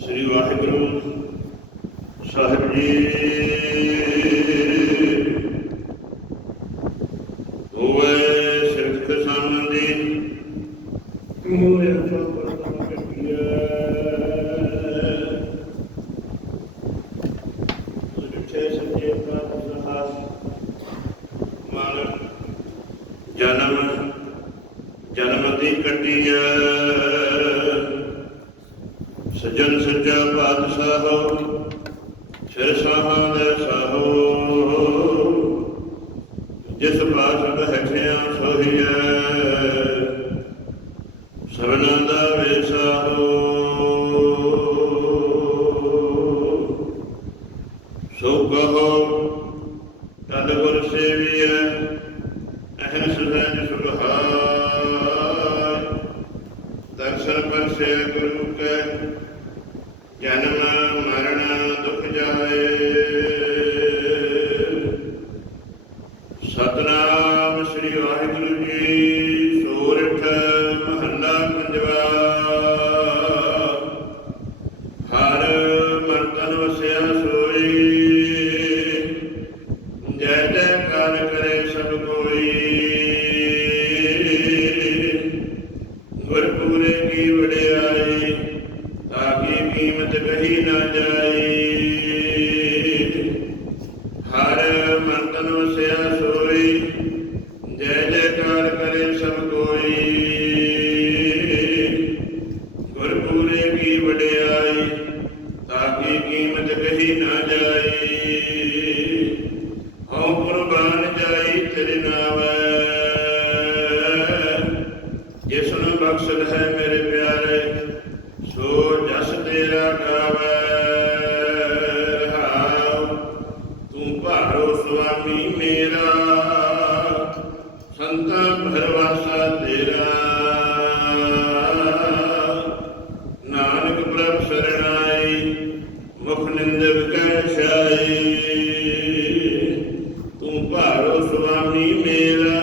ਸ੍ਰੀ ਵਾਹਿਗੁਰੂ ਸਾਹਿਬ ਜੀ। ਹੋਵੇ ਸਿਰਖ ਸੰਬੰਧੀ ਹੋਏ ਸੋਪਰ ਕਟਿਆ ਸੁਰਖੇ ਸੱਚੇ ਪ੍ਰਾਪਤ ਸਹਾਸ ਮਾਨਵ ਜਨਮ ਜਨਮ ਦੀ ਕਟਿਆ ਸਜਣ ਸੱਚਾ ਪਾਤਸ਼ਾਹ ਸਿਰ ਸਾਹਾਂ ਦੇ ਸਾਹੋ। ਜਿਸ ਪਾਸ ਬਹਿਠਿਆ ਸੋਹੀਐ ਸਭਨਾ ਦਾ ਵੇਸਾਹੋ ਸੋ ਕਹੋ, ਤਦ ਗੁਰ ਸੇਵੀਐ ਅਹਨ ਸੁਧਨ ਸੁਭਾਇ ਦਰਸ਼ਨ ਪਰਸੇ ਗੁਰੂ ਕੈ ਜੈ ਜੈਕਾਰ ਕਰੇ ਸਭ ਕੋਈ। ਗੁਰਪੂਰੇ ਕੀ ਵਡਿਆਈ, ਤਾਕੀ ਕੀਮਤ ਕਹੀ ਨਾ ਜਾਏ ਹਰ ਮੰਤਨ ਵਸਿਆ ਕੁਰਬਾਨ ਜਾਈ ਤੇਰੇ ਨਾਮੈ ਜਿਸ ਨੂੰ ਬਖਸ਼ਦ ਹੈ ਮੇਰੇ ਪਿਆਰੇ ਸੋ ਜਸ ਤੇਰਾ ਗਾਵੇ ਤੂੰ ਸੁਆਮੀ ਮੇਰਾ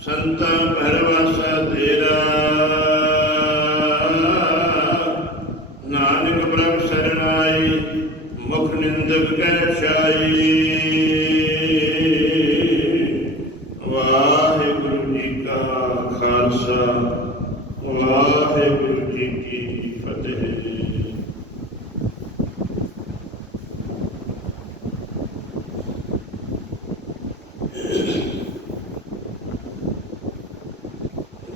ਸੰਤਾਂ ਭਰਵਾਸਾ ਤੇਰਾ। ਨਾਨਕ ਪ੍ਰਭ ਸਰਣਾਈ, ਮੁਖ ਨਿੰਦਕ ਕੈ ਛਾਈ। ਵਾਹਿਗੁਰੂ ਜੀ ਕਾ ਖਾਲਸਾ, ਵਾਹਿਗੁਰੂ ਜੀ ਕੀ ਫਤਿਹ।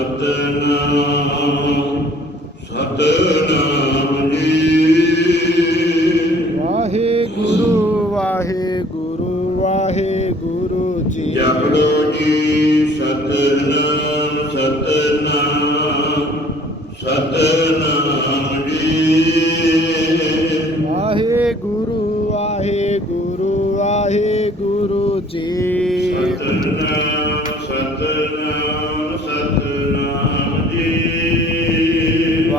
ਸਤਨਾਮ ਸਤਨਾਮ ਜੀ। ਵਾਹਿਗੁਰੂ ਵਾਹਿਗੁਰੂ ਵਾਹਿਗੁਰੂ ਜੀ। ਜਪ ਜੀ।